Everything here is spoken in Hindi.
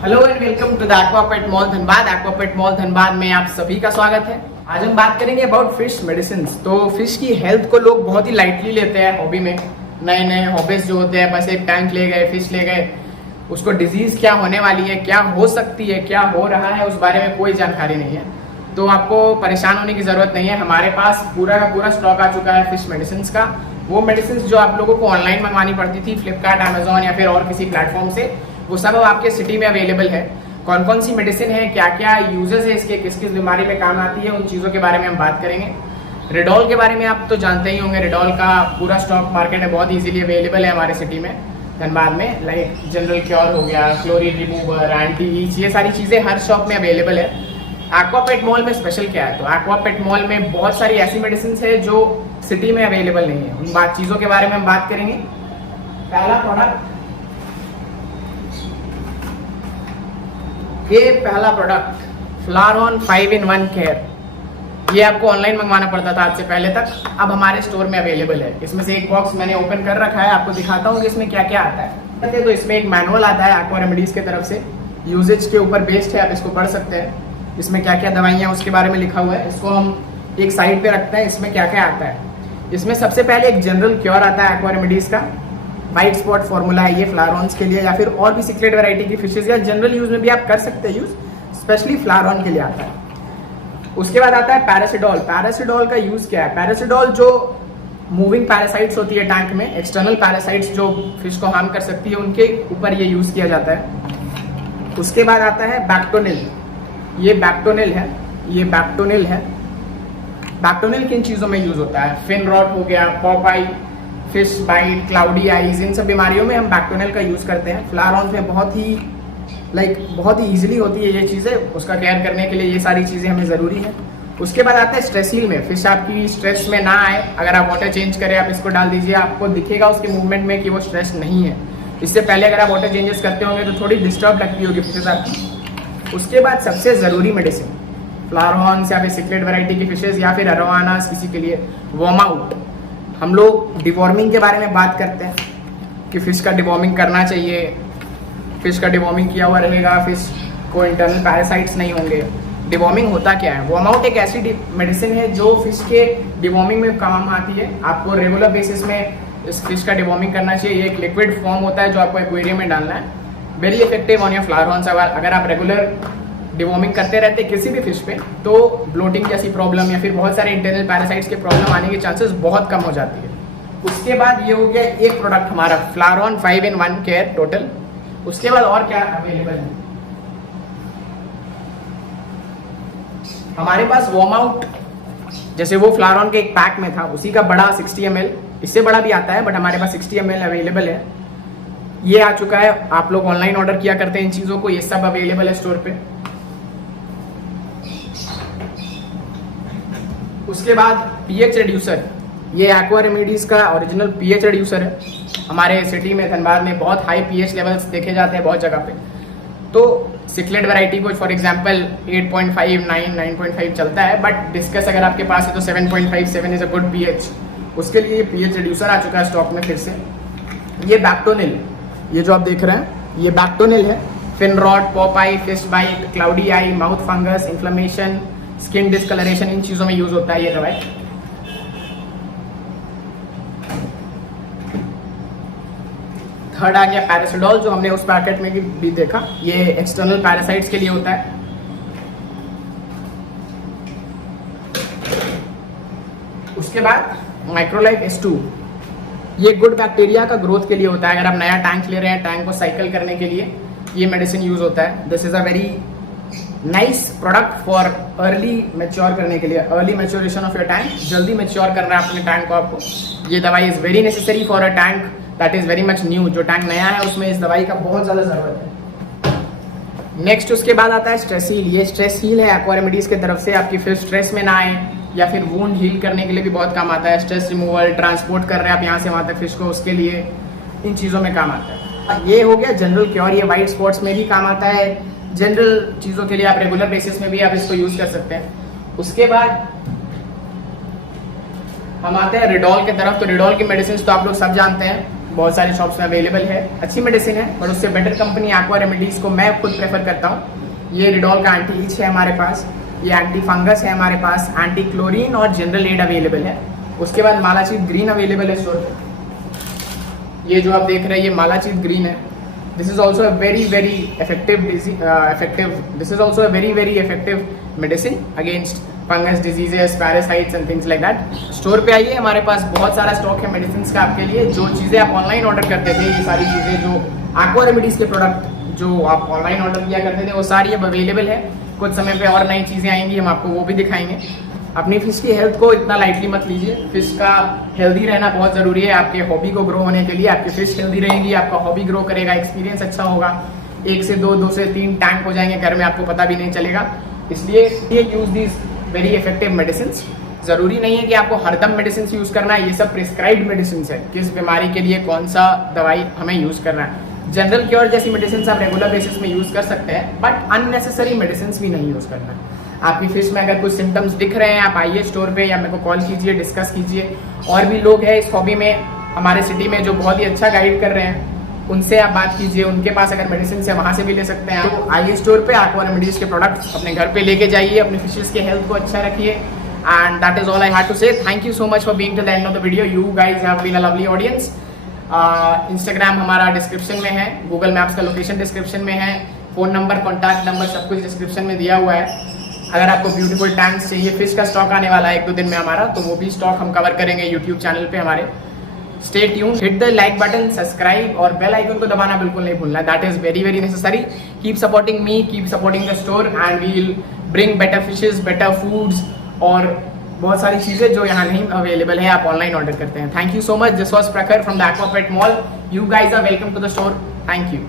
Hello and welcome to the Aquapet mall Dhanbad. Aquapet mall Dhanbad में आप सभी का स्वागत है। आज हम बात करेंगे अबाउट फिश मेडिसिन। तो फिश की हेल्थ को लोग बहुत ही लाइटली लेते हैं हॉबी में। नए नए हॉबीज जो होते हैं, बस एक टैंक ले गए, फिश ले गए, उसको डिजीज क्या होने वाली है, क्या हो सकती है, क्या हो रहा है, उस बारे में कोई जानकारी नहीं है। तो आपको परेशान होने की जरूरत नहीं है। हमारे पास पूरा का पूरा स्टॉक आ चुका है फिश मेडिसिन का। वो मेडिसिन जो आप लोगों को ऑनलाइन मंगवानी पड़ती थी फ्लिपकार्ट, अमेजोन या फिर और किसी प्लेटफॉर्म से, वो सब अब आपके सिटी में अवेलेबल है। कौन कौन सी मेडिसिन है, क्या क्या यूजेस है इसके, किस किस बीमारी में काम आती है, उन चीज़ों के बारे में हम बात करेंगे। रिडॉल के बारे में आप तो जानते ही होंगे। रिडॉल का पूरा स्टॉक मार्केट में बहुत इजीली अवेलेबल है हमारे सिटी में धनबाद में। लाइक जनरल क्योर हो गया, क्लोरीन रिमूवर, एंटी ईच, ये सारी चीज़ें हर शॉप में अवेलेबल है। एक्वापेट मॉल में स्पेशल क्या है, तो एक्वापेट मॉल में बहुत सारी ऐसी मेडिसिन है जो सिटी में अवेलेबल नहीं है। उन चीज़ों के बारे में हम बात करेंगे। पहला प्रोडक्ट, ये पहला प्रोडक्ट फ्लारॉन 5-in-1 केयर। ये आपको ऑनलाइन मंगवाना पड़ता था आज से पहले तक, अब हमारे स्टोर में अवेलेबल है। इसमें से एक बॉक्स मैंने ओपन कर रखा है, आपको दिखाता हूँ कि इसमें क्या क्या आता है। तो इसमें एक मैनुअल आता है एक्वा रेमेडीज की तरफ से, यूजेज के ऊपर बेस्ड है, आप इसको पढ़ सकते हैं। इसमें क्या क्या दवाइयाँ उसके बारे में लिखा हुआ है। इसको हम एक साइड पे रखते हैं। इसमें क्या क्या आता है, इसमें सबसे पहले एक जनरल क्योर आता है एक्वा रेमेडीज का। वाइट स्पॉट फॉर्मूला है ये फ्लारॉन्स के लिए, या फिर और भी सीक्रेट वैरायटी की फिशेज या जनरल यूज में भी आप कर सकते हैं यूज, स्पेशली फ्लारॉन के लिए आता है। उसके बाद आता है पैरासिडॉल। पैरासिडॉल का यूज क्या है, पैरासिडॉल जो मूविंग पैरासाइट्स होती है टैंक में, एक्सटर्नल पैरासाइट्स जो फिश को हार्म कर सकती है, उनके ऊपर ये यूज किया जाता है। उसके बाद आता है बैक्टोनिल। ये बैक्टोनिल है, ये बैक्टोनिल है। बैक्टोनिल किन चीजों में यूज होता है, फिन रॉट हो गया, popeye, fish bite, cloudy eyes, इन सब बीमारियों में हम बैक्टोनिल का यूज करते हैं। फ्लारॉन्स में बहुत ही इजीली होती है ये चीज़ें, उसका केयर करने के लिए ये सारी चीज़ें हमें ज़रूरी है। उसके बाद आता है स्ट्रेसील में। फिश आपकी स्ट्रेस में ना आए, अगर आप वाटर चेंज करें, आप इसको डाल दीजिए, आपको दिखेगा उसके मूवमेंट में कि वो स्ट्रेस नहीं है। इससे पहले अगर आप वाटर चेंजेस करते होंगे तो थोड़ी डिस्टर्ब लगती होगी फिशेज आपकी। उसके बाद सबसे ज़रूरी मेडिसिन फ्लारॉन्स या फिर सिक्लेट वैरायटी की फिशेज या फिर अरोवानास किसी के लिए, वॉर्म आउट। हम लोग डिवॉर्मिंग के बारे में बात करते हैं कि फिश का डिवॉर्मिंग करना चाहिए। फिश का डिवॉर्मिंग किया हुआ रहेगा, फिश को इंटरनल पैरासाइट्स नहीं होंगे। डिवॉर्मिंग होता क्या है, वॉर्म आउट एक ऐसी मेडिसिन है जो फिश के डिवॉर्मिंग में काम आती है। आपको रेगुलर बेसिस में इस फिश का डिवॉर्मिंग करना चाहिए। एक लिक्विड फॉर्म होता है जो आपको एक्वेरियम में डालना है। Very effective on your flowerhorns. अगर आप रेगुलर डिवॉर्मिंग करते रहते किसी भी फिश पे, तो ब्लोटिंग जैसी प्रॉब्लम या फिर बहुत सारे इंटरनल पैरासाइट्स के प्रॉब्लम आने के चांसेस बहुत कम हो जाती है। उसके बाद ये हो गया एक प्रोडक्ट हमारा फ्लारॉन 5-in-1 केयर टोटल। उसके बाद और क्या अवेलेबल है, हमारे पास वॉर्म आउट, जैसे वो फ्लारॉन के एक पैक में था, उसी का बड़ा 60 ml, इससे बड़ा भी आता है बट हमारे पास 60 ml अवेलेबल है। ये आ चुका है। आप लोग ऑनलाइन ऑर्डर किया करते हैं इन चीजों को, ये सब अवेलेबल है स्टोर पे। उसके बाद पीएच रिड्यूसर, ये एक्वा रेमेडीज का ओरिजिनल पीएच रिड्यूसर है। हमारे सिटी में धनबाद में बहुत हाई पीएच लेवल्स देखे जाते हैं बहुत जगह पे। तो सिक्लेट वैरायटी को फॉर एग्जांपल 8.5, 9, 9.5 चलता है, बट डिस्कस अगर आपके पास है तो 7.5, 7 इज अ गुड पीएच। उसके लिए पीएच रिड्यूसर आ चुका है स्टॉक में फिर से। ये बैक्टोनिल, ये जो आप देख रहे हैं ये बैक्टोनिल है। Fin rot, popeye, fish bite, cloudy eye, mouth fungus, inflammation, skin discoloration, इन चीजों में यूज होता है ये दवाई। थर्ड आ गया पैरासिडॉल, जो हमने उस पैकेट में भी देखा। ये एक्सटर्नल पैरासाइट्स के लिए होता है। उसके बाद माइक्रोलाइफ S2, ये गुड बैक्टीरिया का ग्रोथ के लिए होता है। अगर आप नया टैंक ले रहे हैं, टैंक को साइकिल करने के लिए ये मेडिसिन यूज होता है। This is a very nice product for early mature करने के लिए, early maturation of your tank. जल्दी मैच्योर करना है अपने टैंक को आपको, ये दवाई is very necessary for a tank that is very much new. जो टैंक नया है उसमें इस दवाई का बहुत ज्यादा जरूरत है। नेक्स्ट उसके बाद आता है स्ट्रेसील। ये स्ट्रेसील है एक्वा रेमेडीज की तरफ से। आपकी फिश स्ट्रेस में ना आए या फिर वुंड हील करने के लिए भी बहुत काम आता है। स्ट्रेस रिमूवल, ट्रांसपोर्ट कर रहे हैं आप यहाँ से वहाँ तक फिश को, उसके लिए इन चीज़ों में काम आता है। ये हो गया जनरल क्योर, ये वाइट स्पॉट्स में भी काम आता है। जनरल चीज़ों के लिए आप रेगुलर बेसिस में भी आप इसको यूज कर सकते हैं। उसके बाद हम आते हैं रिडॉल की तरफ। तो रिडॉल की मेडिसिन तो आप लोग सब जानते हैं। बहुत सारी शॉप्स में अवेलेबल है, अच्छी मेडिसिन है, पर उससे बेटर कंपनी एक्वा रेमेडीज़ को मैं खुद प्रेफर करता हूँ। ये रिडॉल का एंटी इच है हमारे पास, ये एंटी फंगस है हमारे पास, एंटी क्लोरीन और जनरल एड अवेलेबल है। उसके बाद मालाचीत ग्रीन अवेलेबल है स्टोर पे। ये जो आप देख रहे हैं ये मालाचीत ग्रीन है। This is also a very effective medicine against fungus diseases, parasites and things like that. Store पे आइए, हमारे पास बहुत सारा स्टॉक है मेडिसिन का आपके लिए। जो चीज़ें आप ऑनलाइन ऑर्डर करते थे, ये सारी चीज़ें जो एक्वा रेमेडीज़ के प्रोडक्ट जो आप ऑनलाइन ऑर्डर किया करते थे, वो सारी अब अवेलेबल है। कुछ समय पे और नई चीज़ें आएंगी, हम आपको वो भी दिखाएंगे। अपनी फिश की हेल्थ को इतना लाइटली मत लीजिए। फिश का हेल्दी रहना बहुत ज़रूरी है आपके हॉबी को ग्रो होने के लिए। आपकी फिश हेल्दी रहेगी, आपका हॉबी ग्रो करेगा, एक्सपीरियंस अच्छा होगा। 1 से 2, 2 से 3 टैंक हो जाएंगे घर में, आपको पता भी नहीं चलेगा। इसलिए ये use these very effective medicine. ज़रूरी नहीं है कि आपको हरदम मेडिसिन यूज़ करना है, ये सब प्रिस्क्राइब्ड मेडिसिन है, किस बीमारी के लिए कौन सा दवाई हमें यूज़ करना है। जनरल क्योर जैसी मेडिसिन आप रेगुलर बेसिस में यूज़ कर सकते हैं, बट अननेसेसरी मेडिसिन भी नहीं यूज़ करना है। आपकी फिश में अगर कुछ सिम्टम्स दिख रहे हैं, आप आइए स्टोर पे या मेरे को कॉल कीजिए, डिस्कस कीजिए। और भी लोग हैं इस हॉबी में हमारे सिटी में जो बहुत ही अच्छा गाइड कर रहे हैं, उनसे आप बात कीजिए। उनके पास अगर मेडिसिन है वहाँ से भी ले सकते हैं। तो आइए स्टोर पे एक्वा रेमेडीज़ के प्रोडक्ट्स अपने घर पे लेके जाइए, अपनी फिशेस के हेल्थ को अच्छा रखिए। And that is all I had to say. Thank you so much for being till the end of the video. You guys have been a lovely audience. Instagram हमारा डिस्क्रिप्शन में है, गूगल मैप्स का लोकेशन डिस्क्रिप्शन में है, फ़ोन नंबर, कॉन्टैक्ट नंबर सब कुछ डिस्क्रिप्शन में दिया हुआ है। अगर आपको ब्यूटीफुल टैंक्स चाहिए, फिश का स्टॉक आने वाला है 1-2 दिन में हमारा, तो वो भी स्टॉक हम कवर करेंगे यूट्यूब चैनल पे हमारे। Stay tuned, hit the like button, subscribe और बेल आइकन को दबाना बिल्कुल नहीं भूलना। That is very necessary. Keep supporting me, keep supporting the store and we will bring better fishes, better foods और बहुत सारी चीजें जो यहाँ नहीं अवेलेबल है, आप ऑनलाइन ऑर्डर करते हैं। Thank you so much. This was Prakhar from the Aquapet mall. You guys are welcome to the store. Thank you.